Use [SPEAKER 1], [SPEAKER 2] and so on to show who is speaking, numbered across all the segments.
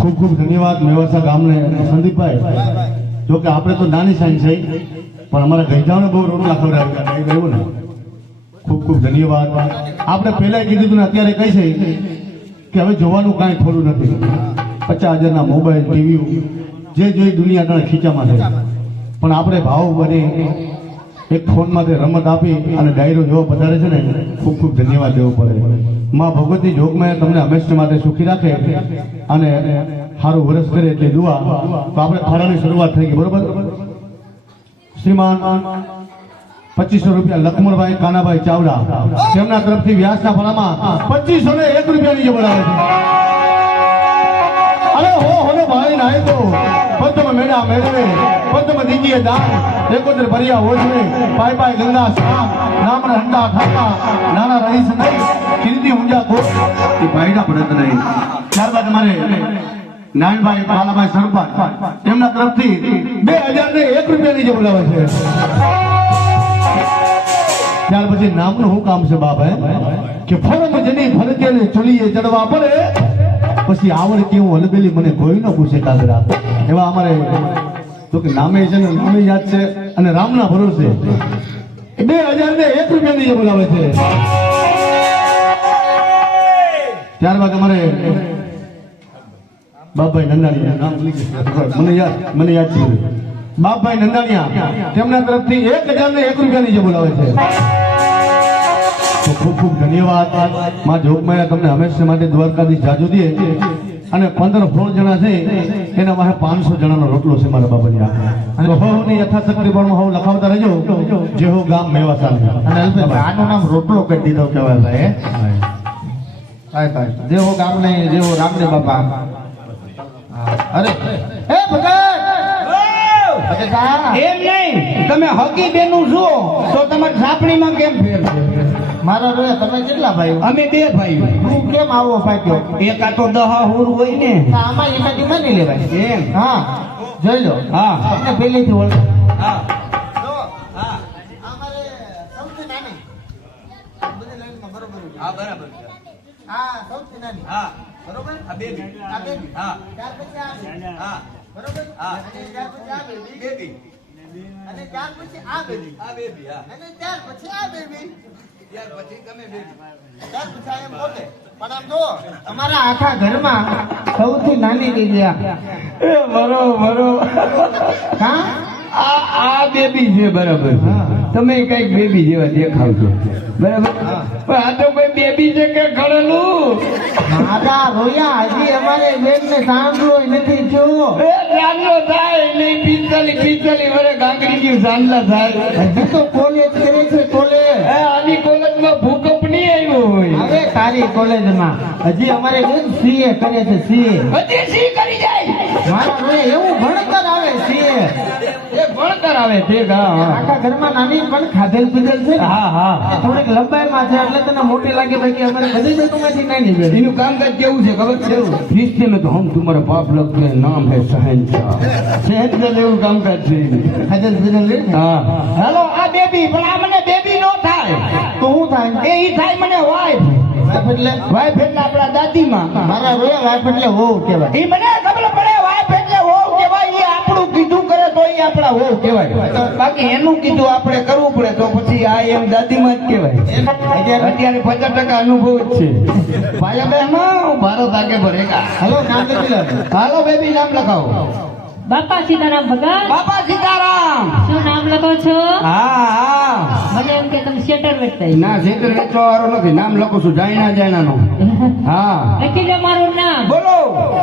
[SPEAKER 1] ખૂબ ખૂબ ધન્યવાદ. મેવાસા ગામને સંદીપભાઈ. જો કે આપણે તો નાની સાઈન છે, પણ અમારા ગઈજાઓને બહુ રોટલા ખવડાવ્યા. કઈ ગયું ને? ખૂબ ખૂબ ધન્યવાદ. આપણે પહેલાં કીધું હતું ને, અત્યારે કઈ છે કે હવે જોવાનું કાંઈ થોડું નથી. પચાસ હજારના મોબાઈલ ટીવી જે જોઈ દુનિયા તને ખીચામાં છે. પણ આપણે ભાવ બને. એક ફોનમાં તે રમત આપી અને ડાયરો જેવો પધારે છે ને, ખૂબ ખૂબ ધન્યવાદ દેવો પડે. માં ભગવતી જોગમાં તમને હંમેશા માટે સુખી રાખે અને સારું વરસ કરે એટલી દુઆ. તો આપણે થાળાની શરૂઆત થઈ ગઈ, બરોબર? શ્રીમાન પચીસો રૂપિયા લખમણભાઈ કાનાભાઈ ચાવડા તેમના તરફથી વ્યાસના ફળામાં પચીસો ને એક રૂપિયાની જે બોલાવે છે. અરે હો હોનો ભાઈ નાય તો પદ્મ મેળા મેળવે, પદ્મ દીજીએ દાન એકોતર ભર્યા ઓછવે પાય પાય ગંગા સ્નાન, નામના હંડા ખાતા, નાના રહીશ નહીં કીર્તિ ઊંજા કો એ ભાઈના પડત નહીં. ત્યારબાદ અમારે નાનભાઈ બાલાભાઈ સરપંચ, એમના તરફથી બે હજાર ને એક રૂપિયાની જે બોલાવે છે. ત્યાર પછી નામનું શું કામ છે બાબા કે ફરમ જની ફરતે ચુલીએ ચડવા પડે, પછી આવડ કેવું હલબેલી મને કોઈ ન પૂછે કાગરા એવા અમારે તો કે નામે છે ને નામે યાદ છે અને રામના ભરોસે બે હજાર ને એક રૂપિયાની જે બોલાવે છે. ત્યારબાદ અમારે બાપભાઈ નંદાણીયા મને યાદ મને યાદ છે. બાપભાઈ નંદાણીયા, તેમના તરફથી એક હજાર ને એક રૂપિયાની જે બોલાવે છે. ખૂબ ખૂબ ધન્યવાદ. માં જોગમાયા, તમને હંમેશા માટે દ્વારકાધીશ જાજુ દે. અને પંદર સોળ જણા છે એના વાહે પાંચસો જણાનો રોટલો છે મારા બાબાજી અને હો ની યથાશક્તિ પણ હું લખાવતા રહેજો. જે હો ગામ મેવાસા
[SPEAKER 2] અને અલ્પેશભાઈ, આનું નામ રોટલો કરી દીધો કહેવાય ભાઈ જેવો ગામ નહીં જેવો રામદેવ બાપા. અરે એ ભગત! ભગત
[SPEAKER 3] એમ નહીં તમે હકી બેનું જુઓ તો તમારે સાપણીમાં કેમ ફેર છે
[SPEAKER 2] મારા રોયા તમે કેટલા ભાઈ
[SPEAKER 3] અમે બે ભાઈ
[SPEAKER 2] હું કેમ આવો પાક્યો
[SPEAKER 3] એક આ તો દહા હુર હોય ને.
[SPEAKER 2] આમાં એકાદી માની લેવાય.
[SPEAKER 3] એમ.
[SPEAKER 2] હા જોઈ લો.
[SPEAKER 3] હા.
[SPEAKER 2] એને પહેલેથી ઓળખ.
[SPEAKER 3] હા. હા બરાબર.
[SPEAKER 2] હા સૌથી નાની.
[SPEAKER 3] હા.
[SPEAKER 2] બરોબર?
[SPEAKER 3] આ બેબી.
[SPEAKER 2] આ બેબી.
[SPEAKER 3] હા.
[SPEAKER 2] ત્યાર પછી આ બેબી.
[SPEAKER 3] હા.
[SPEAKER 2] બરોબર?
[SPEAKER 3] હા.
[SPEAKER 2] ત્યાર પછી આ બેબી.
[SPEAKER 3] બેબી.
[SPEAKER 2] અને ત્યાર પછી આ બેબી.
[SPEAKER 3] આ બેબી હા.
[SPEAKER 2] અને ત્યાર પછી આ બેબી.
[SPEAKER 3] ત્યાર પછી તમે બેબી
[SPEAKER 2] ત્યાર પછી આ એમ પોતે પણ આમ જો અમારા આખા ઘરમાં સૌથી નાની દીદી આ.
[SPEAKER 3] એ બરો બરો
[SPEAKER 2] હા?
[SPEAKER 3] આ આ બેબી છે બરાબર.
[SPEAKER 2] હા.
[SPEAKER 3] તમે કંઈક બેબી જેવા દેખાવ છો. બરાબર? પણ આ તો કોઈ બેબી છે કે ઘરેલું?
[SPEAKER 2] મારા ભોયા હજી અમારે બેન ને સાંભળો નથી જો
[SPEAKER 3] એ ચાંદલો થાય નહીં પિસ્તાલી પિસ્તાલી વરે ગાંગરી ગયું સાંભળા થાય.
[SPEAKER 2] હજી તો કોલેજ કરે છે કોલેજ
[SPEAKER 3] આની કોલેજમાં ભૂકંપ નહીં આવ્યો હોય.
[SPEAKER 2] હવે તારી કોલેજમાં હજી અમારે બેન સીએ કરે છે સીએ.
[SPEAKER 3] હજી સી કરી જાય.
[SPEAKER 2] મારા એવું ભણતર આવે સીએ.
[SPEAKER 3] આવે તે
[SPEAKER 2] આખા ઘરમાં નાની પણ ખાધેલ પીધેલ છે
[SPEAKER 3] હા હા.
[SPEAKER 2] થોડીક લંબાઈમાં છે એટલે તને મોટી લાગે બાકી અમારે બધી જગ્યામાંથી નાની બેન
[SPEAKER 3] એનું કામકાજ કેવું છે ખબર છે? ખ્રિસ્તી તો હમ તમારા બાપ લગતે નામ હે સહેનશાહ. સહેનશાહ એવું કામકાજ છે
[SPEAKER 2] ખાધેલ પીધેલ
[SPEAKER 3] હા. હેલો આ બેબી પણ આ મને બેબી નો થાય.
[SPEAKER 2] તો હું થાય?
[SPEAKER 3] એ ઈ થાય મને વાઈફ
[SPEAKER 2] એટલે?
[SPEAKER 3] વાઈફ એટલે આપણા દાદીમાં.
[SPEAKER 2] મારા રોયા વાઈફ એટલે હોવ કહેવાય.
[SPEAKER 3] એ મને ખબર પડે વાઈફ એટલે હોવ કહેવાય એ આપણું કીધું કરે તો એ આપણા હોવ કહેવાય. બાકી એનું કીધું આપણે કરવું પડે તો પછી આ એમ દાદીમાં જ કહેવાય. અત્યારે પચાસ ટકા અનુભવ જ છે. ભાઈ બહેનો ભારત આગે ભરેગા
[SPEAKER 2] હલો નામ લખી
[SPEAKER 3] હાલો બેબી નામ લખાવો.
[SPEAKER 4] બાપા સીતારામ ભગત.
[SPEAKER 3] બાપા સીતારામ.
[SPEAKER 4] શું નામ લખો છો?
[SPEAKER 3] હા હા.
[SPEAKER 4] મને એમ કે તમે શેટર વેચતા
[SPEAKER 3] ના શેટર વેચવા વાળો નથી. નામ લખું છું જાયના જાયનાનું હા.
[SPEAKER 4] લખી લો મારું નામ?
[SPEAKER 3] બોલો.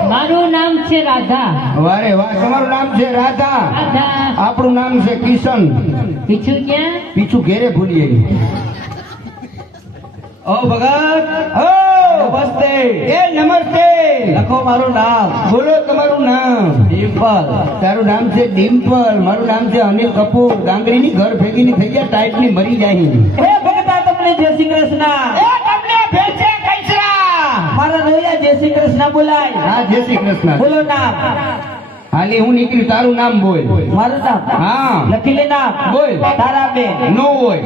[SPEAKER 4] મારું નામ છે રાધા.
[SPEAKER 3] વારે વાહ તમારું નામ છે રાધા.
[SPEAKER 4] રાધા.
[SPEAKER 3] આપણું નામ છે કિશન.
[SPEAKER 4] પીછું ક્યાં?
[SPEAKER 3] પીછું ઘેરે ભૂલી આવી. ઓ ભગત. ઓ નમસ્તે. એ નમસ્તે. લખો મારું નામ. બોલો તમારું નામ. ડિમ્પલ. તારું નામ છે ડિમ્પલ. મારું નામ છે અનિલ કપૂર. ગાંગડીની ઘર ભેગીની થઈ ગયા ટાઈટની મરી જાય.
[SPEAKER 4] હે ભગતા તમને જય શ્રી કૃષ્ણ.
[SPEAKER 3] એ તમને ભેજે
[SPEAKER 4] મારા જય શ્રી કૃષ્ણ બોલાય.
[SPEAKER 3] હા જય શ્રી કૃષ્ણ.
[SPEAKER 4] બોલો નામ.
[SPEAKER 3] હાલી હું નીકળ્યું તારું નામ બોલ.
[SPEAKER 4] મારું નામ?
[SPEAKER 3] હા.
[SPEAKER 4] લખી લે નામ.
[SPEAKER 3] બોલ.
[SPEAKER 4] તારા બેન
[SPEAKER 3] નો હોય.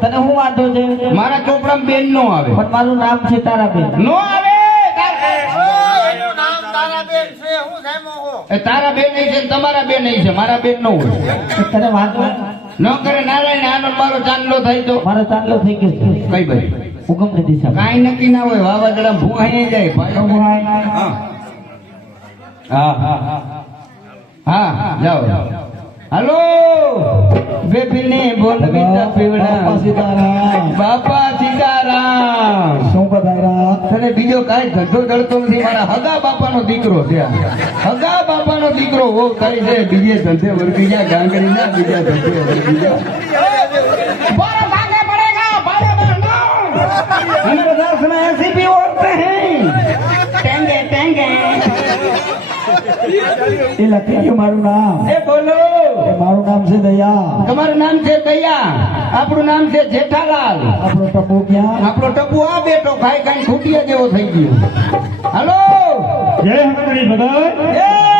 [SPEAKER 4] તને હું વાંધો છે?
[SPEAKER 3] મારા ચોપડામાં બેન નો આવે.
[SPEAKER 4] પણ મારું નામ છે તારા બેન
[SPEAKER 3] નો આવે. તાર-
[SPEAKER 2] એનું નામ તારા બેન છે હું જામ્યો હો.
[SPEAKER 3] એ તારા બેન નહીં છે તમારા બેન નહીં છે મારા બેન નો હોય.
[SPEAKER 4] તને વાંધો?
[SPEAKER 3] ન કરે નારાયણ આનો ને મારો ચાંદલો થઈ તો
[SPEAKER 4] મારો ચાંદલો થઈ ગયો.
[SPEAKER 3] કઈ ભાઈ
[SPEAKER 4] હુકમની દિશા
[SPEAKER 3] કાઈ નક્કી ના હોય વાવાઝોડા ભૂહાઈ જાય ભાઈ. હા. હા હા હા. જાઓ. હલો. બેબીને બોલવી તા પીવડા.
[SPEAKER 4] સીતારામ.
[SPEAKER 3] બાપા સીતારામ.
[SPEAKER 4] શું પધાર્યા?
[SPEAKER 3] તને બીજો કાંઈ ધંધો જડતો નથી મારા હગા બાપાનો દીકરો છે. હગા બાપાનો દીકરો હો થાય છે બીજે ધંધે વર્ગી જા ગાંગડી ના બીજા ધંધે વર્ગી જા बड़ा भागे पड़ेगा बड़े बड़े हम पचास में ऐसे भी होते हैं टेंगे टेंगे
[SPEAKER 4] એ લખી ગયું મારું નામ
[SPEAKER 3] ए बोलो
[SPEAKER 4] એ મારું નામ છે દયા
[SPEAKER 3] તમારું નામ છે દયા આપણું નામ છે જેઠાલાલ
[SPEAKER 4] આપણો ટપુ ક્યાં
[SPEAKER 3] આપણો ટપુ આ બેટો ખાઈ ખાઈ ખૂટિયા જેવો થઈ ગયો હાલો
[SPEAKER 5] જય હનુમાની ભગત
[SPEAKER 3] એ આવો બા આવો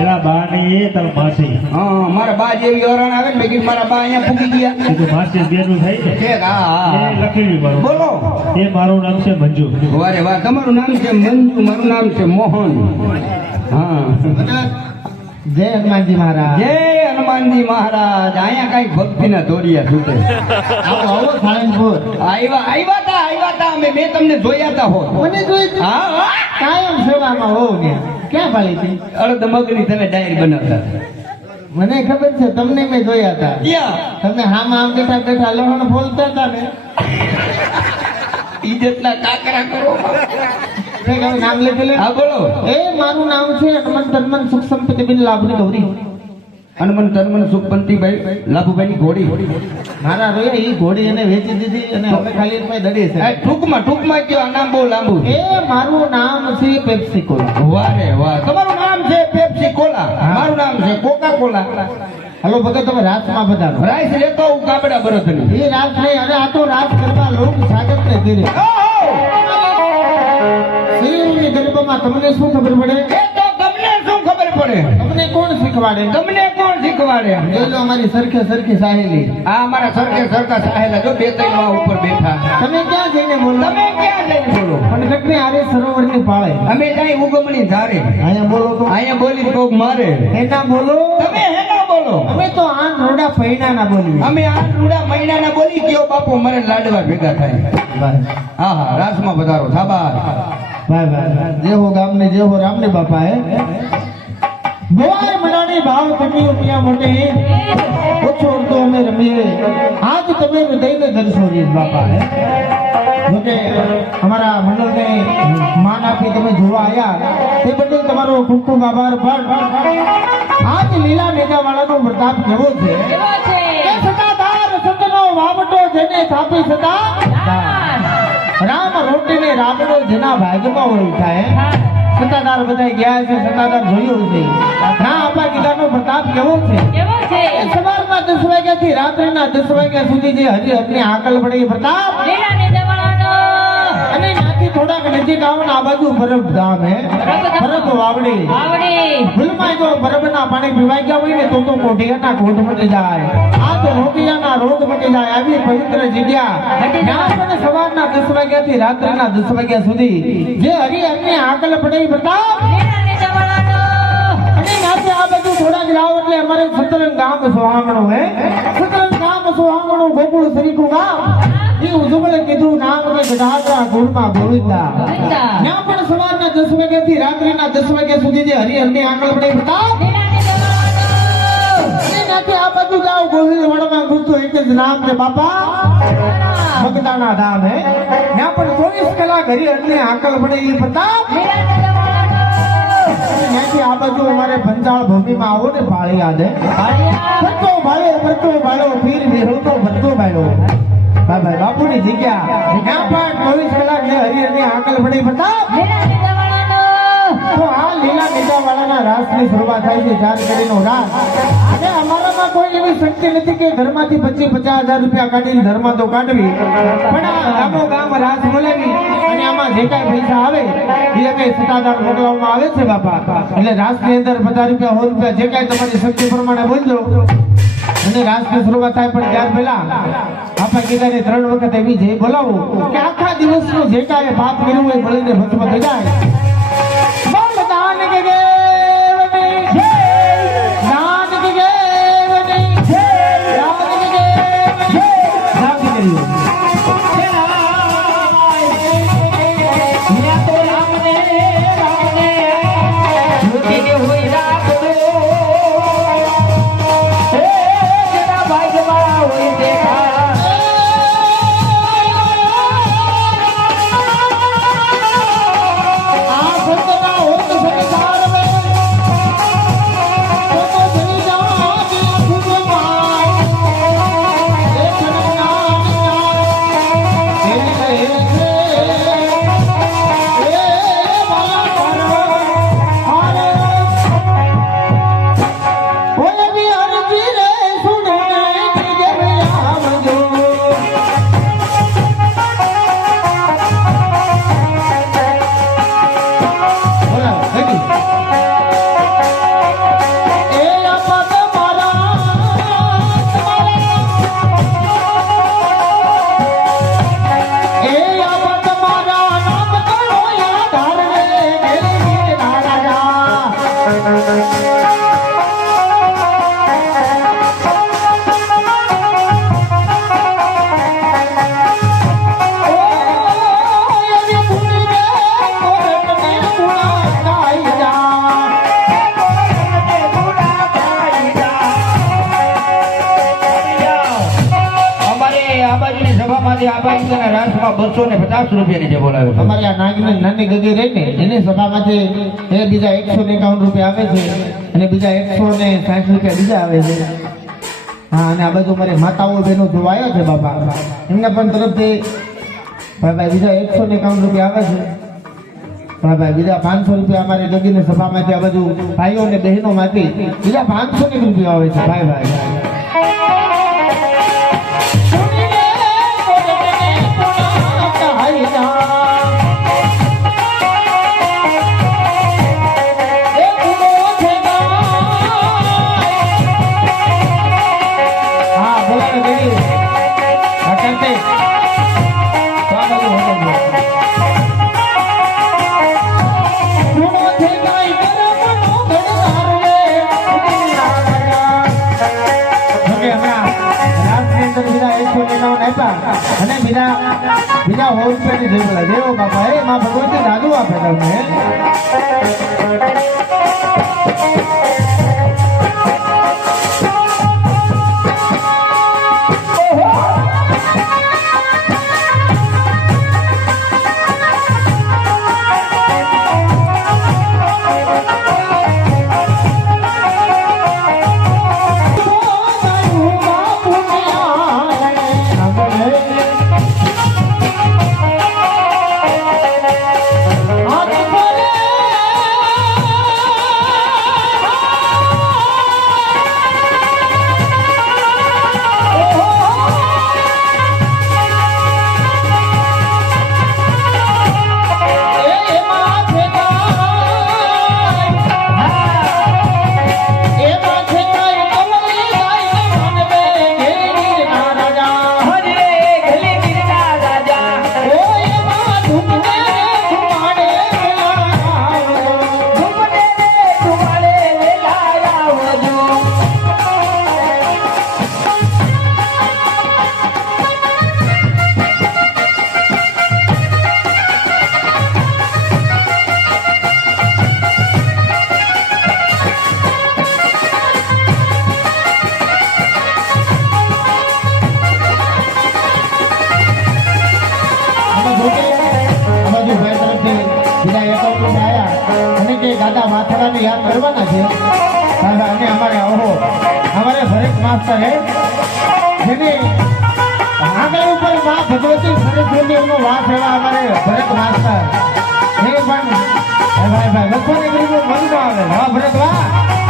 [SPEAKER 5] એના બા ની એ તાર માસી
[SPEAKER 3] હા મારા બા જેવી ઓરણ આવે ને મેં કીધું મારા બા અહીંયા ફૂકી ગયા.
[SPEAKER 5] તો માસી બેનું થાય ને
[SPEAKER 3] છે હા
[SPEAKER 5] લખેલી મારું.
[SPEAKER 3] બોલો.
[SPEAKER 5] એ મારું નામ છે મંજુ.
[SPEAKER 3] વારે વાહ તમારું નામ છે મંજુ મારું નામ છે મોહન. હા.
[SPEAKER 2] જય હનુમાનજી મહારાજ.
[SPEAKER 3] જય હનુમાનજી મહારાજ. અહીંયા કઈ ભક્તિના દોરિયા છૂટે.
[SPEAKER 2] આવો આવો સાળંગપુર.
[SPEAKER 3] આવ્યા આવ્યા આવ્યા હતા અમે મેં તમને જોયા તા હો
[SPEAKER 2] મને જોઈ
[SPEAKER 3] હા
[SPEAKER 2] કાયમ સેવામાં હોવ ને ક્યાં ભાળી હતી?
[SPEAKER 3] અડધ મગની તમે ડાયરી બનાવતા
[SPEAKER 2] મને ખબર છે તમને મેં જોયા હતા. તમે હામાં આમ બેઠા બેઠા લહણ બોલતા હતા ને.
[SPEAKER 3] ઈજતના કાકરા કરો.
[SPEAKER 2] નામ લખેલું?
[SPEAKER 3] હા બોલો.
[SPEAKER 2] એ મારું નામ છે હનુમંત હનુમંત સુખ સંપત્તિ બિન લાભની ગૌરી
[SPEAKER 3] હનુમન તનમન સુખપંતીભાઈ લાભુભાઈની ઘોડી.
[SPEAKER 2] મારા રોયા એ ઘોડી એને વેચી દીધી અને અમે ખાલી એક પાય દડી છે
[SPEAKER 3] ટૂંકમાં ટૂંકમાં કયો નામ બહુ લાંબુ
[SPEAKER 2] એ મારું નામ છે પેપ્સી કોલા
[SPEAKER 3] વાહ રે વાહ. તમારું નામ છે પેપ્સી કોલા મારું નામ છે કોકા કોલા
[SPEAKER 2] હલો ભગત તમે રાસમાં બધા
[SPEAKER 3] રાઈસ લેતો હું કાબડા બરતની.
[SPEAKER 2] એ રાત નહીં અરે આ તો રાત કરવા લોક સાગર ને ધીરે શિવની ગર્ભમાં તમને શું ખબર પડે
[SPEAKER 3] એ તો તમને શું ખબર પડે?
[SPEAKER 2] તમને કોણ શીખવાડે?
[SPEAKER 3] તમને કોણ શીખવાડે?
[SPEAKER 2] જોજો અમારી સરખે સરખી સાહેલી.
[SPEAKER 3] આ અમારા સરખે સરખા સાહેલા જો બે ત્રણ ઉપર બેઠા.
[SPEAKER 2] તમે ક્યાં જઈને બોલો?
[SPEAKER 3] તમે ક્યાં જઈને બોલો?
[SPEAKER 2] પણ આરે સરોવરની પાળે.
[SPEAKER 3] અમે જાય ઉગમણી ધારે.
[SPEAKER 2] અહીંયા બોલો તો.
[SPEAKER 3] અહીંયા બોલી કોક મારે.
[SPEAKER 2] એના બોલો.
[SPEAKER 3] તમે એના બોલો.
[SPEAKER 2] અમે તો આન રોડા પૈણા ના બોલી
[SPEAKER 3] અમે આ રૂડા મહિનાના બોલી ગયો બાપુ મને લાડવા ભેગા થાય. હા હા રાસમાં વધારો. થાબાર
[SPEAKER 2] ભાઈ ભાઈ જેવો ગામને રામ રામને બાપા હે? ગોવાય મનાની ભાવ તમે ઉમિયા મોટે. ઓછો તો અમે રમીએ. આજ તમે હૃદયને દર્શો રીત બાપા હે? જોકે અમારા મંડળને માન આપી તમે જોવા આવ્યા તે બદલ તમારો ખૂબ ખૂબ આભાર. પણ આજ લીલા મેઘાવાળાનો પ્રતાપ કેવો છે? સતાધાર સંતનો વાવટો જેને થાપી સદા રામ રોટીને રામનો જેના ભાગમાં હોય થાય સત્તાધાર બધા ગયા છે સત્તાધાર જોયું છે ના આપણા ગીતાનો પ્રતાપ કેવો છે? સવાર સવારમાં દસ વાગ્યા થી રાત્રિના દસ વાગ્યા સુધી જે હજી અગ્નિ આકલ પડે પ્રતાપ! થોડાક નજીક આવો ને આ બાજુ બરફ ધામ હે. બરફ વાવડી. ભૂલમાં જો બરફના પાણી પીવાઈ ગયા હોય ને તો તો કોઠિયાના કોઢ મટી જાય. આ તો રોટિયાના રોગ મટી જાય. આવી પવિત્ર જગ્યા. ત્યાં પણ સવારના દસ વાગ્યા થી રાત્રિના દસ વાગ્યા સુધી. જે હરી અમને આકલ પડે બતા પ્રતાપ આ બધું થોડાક જાવ એટલે અમારે સતરંગ ગામ સોહામણું હે. સતરંગ ગામ સોહામણું ગોકુળ સરીકું ગામ એ ઉજવળે કીધું નામ કે ગઢાદરા ગુણમાં ગોવિંદા ત્યાં પણ સવારના દસ વાગ્યા થી રાત્રિના દસ વાગ્યા સુધી જે હરિહરની આંગળ પડે નાતે આ બધું જાવ ગોહિલ વડમાં ગુરતું એક જ નામ છે બાપા. ભગદાના ધામ હે. ત્યાં પણ ચોવીસ કલાક હરિહરની આંકલ પડે એ પ્રતાપ ત્યાંથી આ બાજુ અમારે પંચાળ ભૂમિમાં આવો ને પાળી યાદ ભરતો ભાળો ભરતો ભાળો પીર વિહળતો ભરતો ભાળો. ભાઈ ભાઈ બાપુની જગ્યા. ત્યાં પણ ચોવીસ કલાક જે હરિહરની આંકલ પડી પ્રતાપ તો આ લીલા મીઠાવાળાના રાસની શરૂઆત થાય છે ચાર કડીનો રાસ. અને અમારામાં કોઈ એવી શક્તિ નથી કે ઘરમાંથી પચીસ પચાસ હજાર રૂપિયા કાઢીને ઘરમાં તો કાઢવી. પણ આ ગામો ગામ રાસ બોલાવી અને આમાં જે કાંઈ પૈસા આવે એ અમે સત્તાધાર મોકલવામાં આવે છે બાપા. એટલે રાસની અંદર પચાસ રૂપિયા સો રૂપિયા જે કાંઈ તમારી શક્તિ પ્રમાણે બોલજો. અને રાસની શરૂઆત થાય પણ ત્યાર પહેલા આપણા કીધાને ત્રણ વખત એવી જય બોલાવું કે આખા દિવસનું જે કાંઈ પાપ કર્યું હોય બળીને ભસ્મ થઈ જાય.
[SPEAKER 3] બસો ને પચાસ રૂપિયાની જે બોલાવે છે.
[SPEAKER 2] આ નાગની નાની ગગી રહી ને એની સભામાંથી એ બીજા એકસો ને રૂપિયા આવે છે અને બીજા એકસો ને સાઠ રૂપિયા બીજા આવે છે. હા, અને આ બધું મારી માતાઓ બહેનો જોવા આવ્યા છે બાપા. એમને પણ તરફથી ભાઈ બીજા એકસો ને એકાવન રૂપિયા આવે છે. ભાઈ બીજા પાંચસો રૂપિયા અમારી ગગીની સભામાંથી આ બધું ભાઈઓ અને બહેનોમાંથી બીજા પાંચસો ને રૂપિયા આવે છે. ભાઈ ભાઈ. અને બીજા બીજા સો રૂપિયાની જરૂર દેવો બાપા એ માં ભગવતી દાદુ આપે તમને દાદા માથાડાને યાદ કરવાના છે. અને અમારે આવો અમારે ભરત માસ્તર હે જેની આગળ ઉપર મા ભગવતી સરસ્વતી એમનો વાસ એવા અમારે ભરત માસ્તર. એ પણ ભાઈ ભાઈ, લખવાની ગરીબો મન આવે. વાહ, ભરત, વાહ!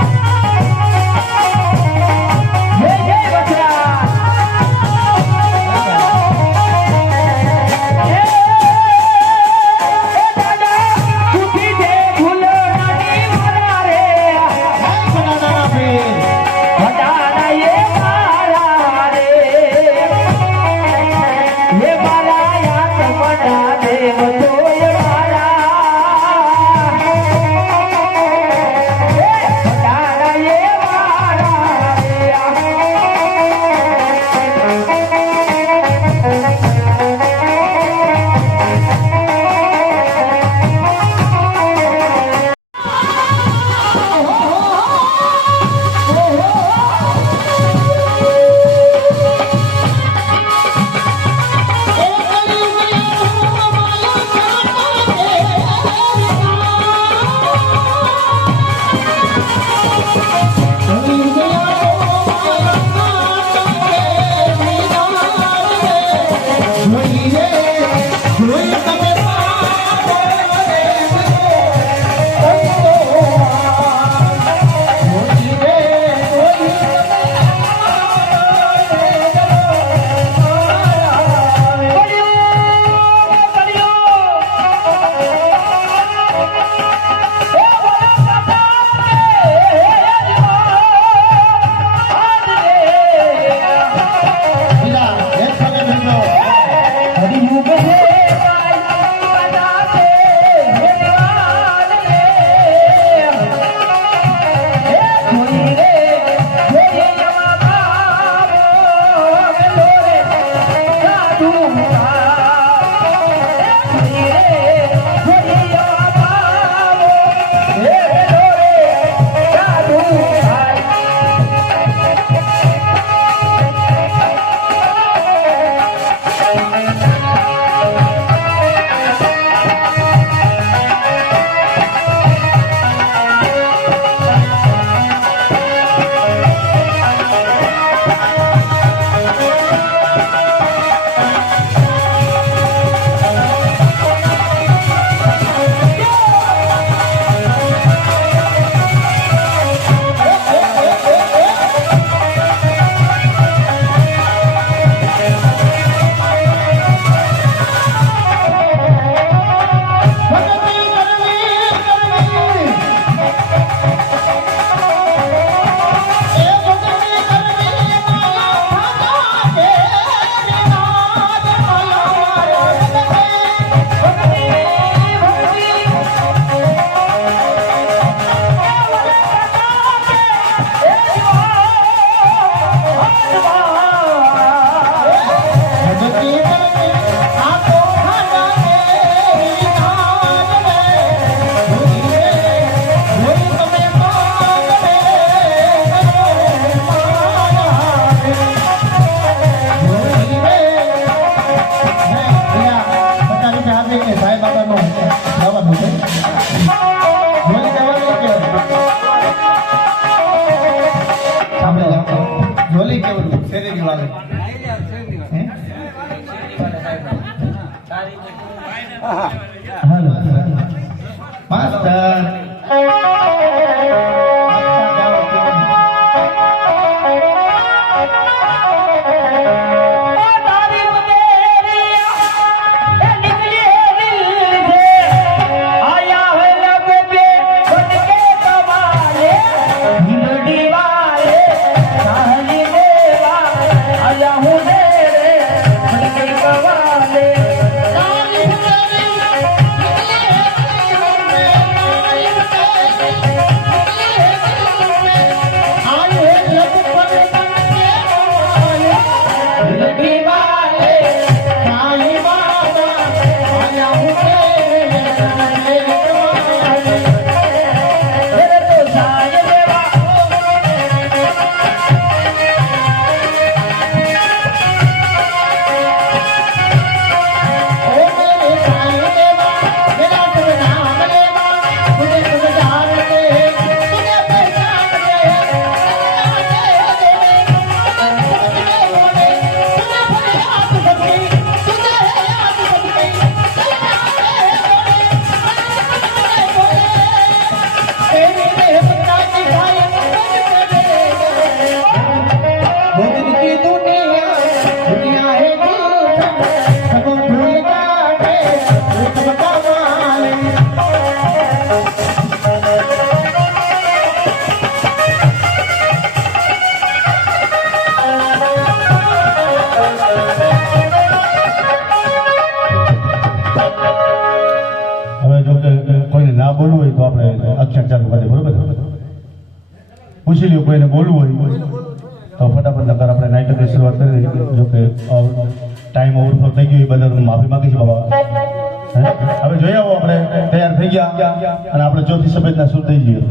[SPEAKER 2] હવે ટાઈમ ઓવરફ્લો થઈ ગયો એ બદલ હું માફી માંગીશ બાબા. હવે જોઈ આવો આપણે, તૈયાર થઈ ગયા. અને આપણે ચોથી સફેદના શું થઈ ગયું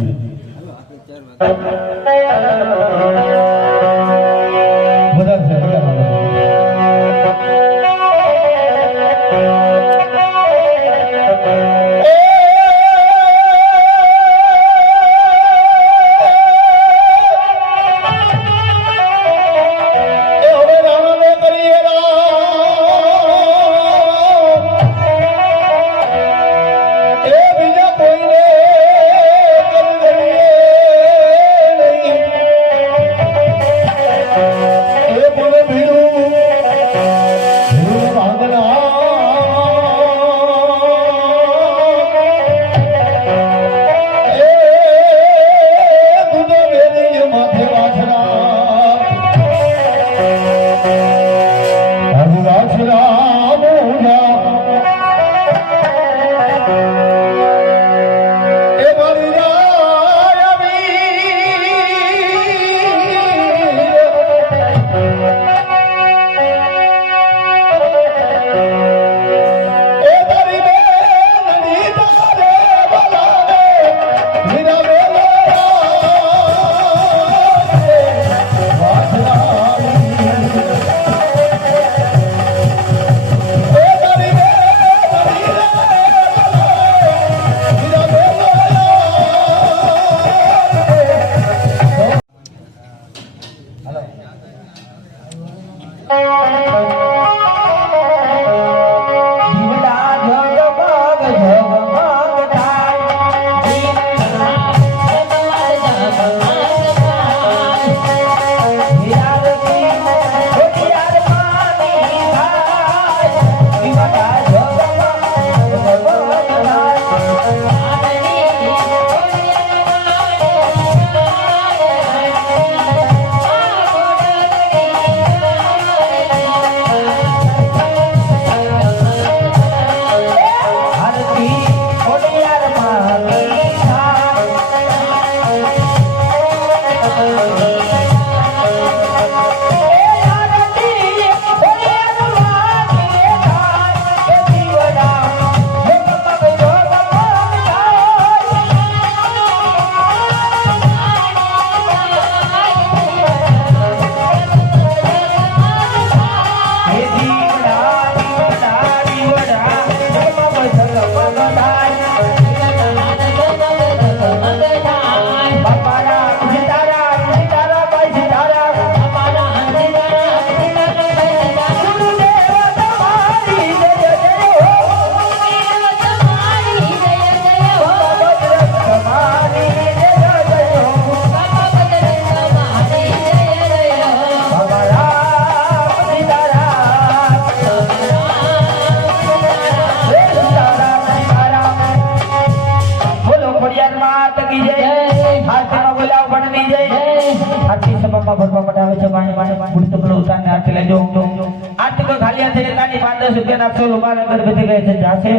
[SPEAKER 4] લેતાની પાંચ દસ રૂપિયા અગરબત્તી કહે છે, જાશે.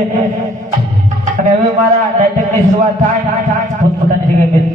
[SPEAKER 4] અને હવે મારા નાટકની શરૂઆત થાય. પોતપોતાની જગ્યાએ